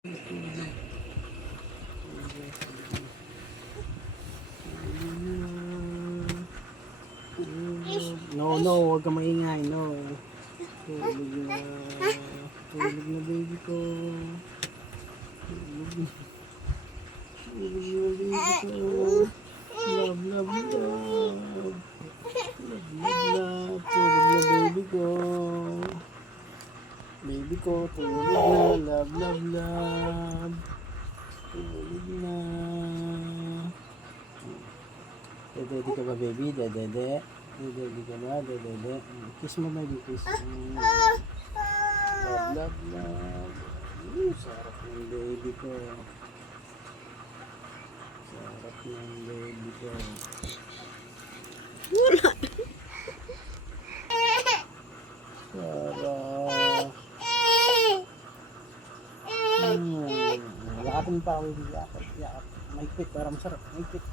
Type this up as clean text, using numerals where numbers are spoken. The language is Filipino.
No, huwag ka maingay, no. Tulog na. Tulog na, baby ko. Tulog na. Tulog na, baby ko. Love, love, love. Love, love, love. Tulog na, baby ko. Baby ko, tulog na. Love, love, love. Tulog na. Dede ka ba, baby? Dede. Dede ka ba? Dede. Kiss mo, baby. Kiss mo. Love, love, love. Sarap ng baby ko. Sarap ng baby ko. Sarap. Yakapin pa ako, baby. Yakap. May pit. Parang masarap. May pit.